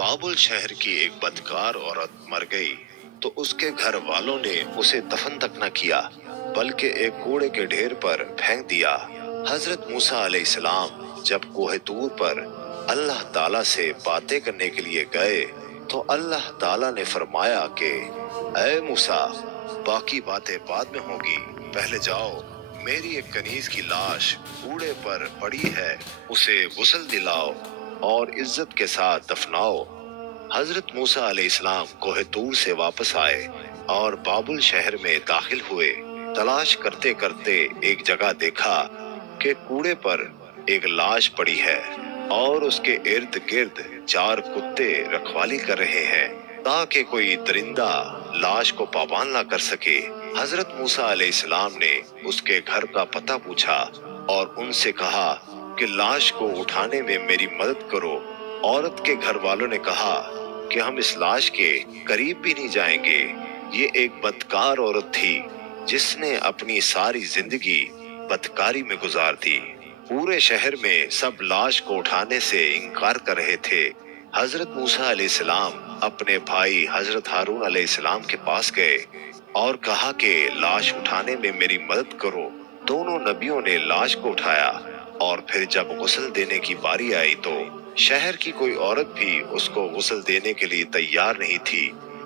बाबुल शहर की एक बदकार औरत मर गई तो उसके घर वालों ने उसे दफन तक न किया बल्कि एक कूड़े के ढेर पर फेंक दिया। हजरत मूसा अलैहिस्सलाम जब कोहे तूर पर अल्लाह ताला से बातें करने के लिए गए तो अल्लाह ताला ने फरमाया कि ऐ मूसा, बाकी बातें बाद में होगी, पहले जाओ, मेरी एक कनीज की लाश कूड़े पर पड़ी है, उसे गुस्ल दिलाओ और इज्जत के साथ दफनाओ। हजरत मूसा अलैहिस्सलाम कोहे तूर से वापस आए और बाबुल शहर में दाखिल हुए। तलाश करते करते एक जगह देखा कि कूड़े पर एक लाश पड़ी है और उसके इर्द गिर्द 4 कुत्ते रखवाली कर रहे हैं ताकि कोई दरिंदा लाश को पामाल ना कर सके। हजरत मूसा अलैहिस्सलाम ने उसके घर का पता पूछा और उनसे कहा कि लाश को उठाने में मेरी मदद करो। औरत के घर वालों ने कहा कि हम इस लाश के करीब भी नहीं जाएंगे। ये एक बदकार औरत थी जिसने अपनी सारी जिंदगी बदकारी में गुजार दी। पूरे शहर में सब लाश को उठाने से इनकार कर रहे थे। हजरत मूसा अलैहिस्सलाम अपने भाई हजरत हारून अलैहिस्सलाम के पास गए और कहा कि लाश उठाने में मेरी मदद करो। दोनों नबियों ने लाश को उठाया और फिर जब गुस्ल देने की बारी आई तो शहर की कोई औरत भी उसको गुस्ल देने के लिए तैयार नहीं थी।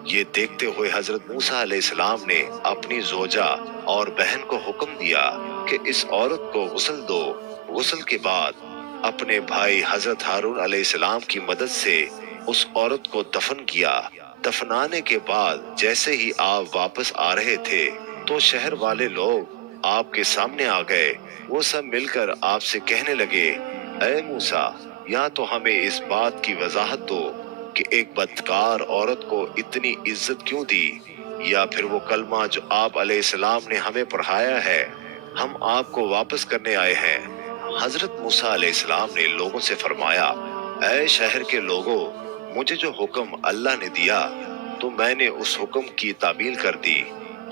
ये देखते हुए हजरत मूसा अलैहिस्सलाम ने अपनी जोजा और बहन को हुक्म दिया कि इस औरत को गुस्ल दो। गुस्ल के बाद अपने भाई हजरत हारून अलैहिस्सलाम की मदद से उस औरत को दफन किया। दफनाने के बाद जैसे ही आप वापस आ रहे थे तो शहर वाले लोग आपके सामने आ गए। वो सब मिलकर आपसे कहने लगे, ऐ मूसा, या तो हमें इस बात की वजाहत दो कि एक बदकार औरत को इतनी इज्जत क्यों दी, या फिर वो कलमा जो आप अलैहिस्सलाम ने हमें पढ़ाया है हम आपको वापस करने आए हैं। हजरत मूसा अलैहिस्सलाम ने लोगों से फरमाया, ऐ शहर के लोगों, मुझे जो हुक्म अल्लाह ने दिया तो मैंने उस हुक्म की तामील कर दी।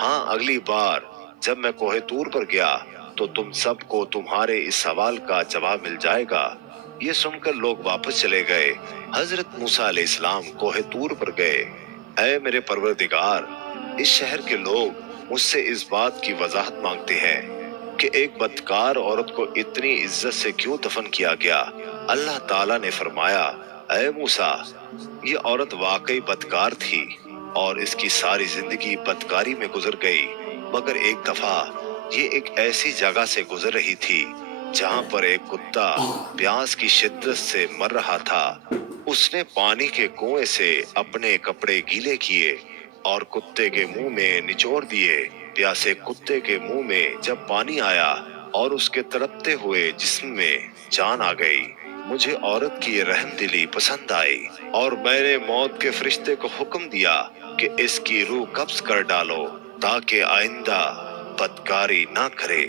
हाँ, अगली बार जब मैं कोहे तूर पर गया तो तुम सबको तुम्हारे इस सवाल का जवाब मिल जाएगा। ये सुनकर लोग वापस चले गए। हजरत मूसा अलैहिस्सलाम कोहे तूर पर गए। ऐ मेरे परवरदिगार, इस शहर के लोग मुझसे इस बात की वजाहत मांगते हैं कि एक बदकार औरत को इतनी इज्जत से क्यों दफन किया गया। अल्लाह ताला ने फरमाया, ऐ मूसा, ये औरत वाकई बदकार थी और इसकी सारी जिंदगी बदकारी में गुजर गई, मगर एक दफा ये एक ऐसी जगह से गुजर रही थी जहाँ पर एक कुत्ता प्यास की शिद्दत से मर रहा था। उसने पानी के कुएं से अपने कपड़े गीले किए और कुत्ते के मुंह में निचोड़ दिए। प्यासे कुत्ते के मुंह में जब पानी आया और उसके तड़पते हुए जिस्म में जान आ गई, मुझे औरत की ये रहमदिली पसंद आई और मैंने मौत के फरिश्ते को हुक्म दिया कि इसकी रूह कब्ज कर डालो ताकि आइंदा बदकारी ना करे।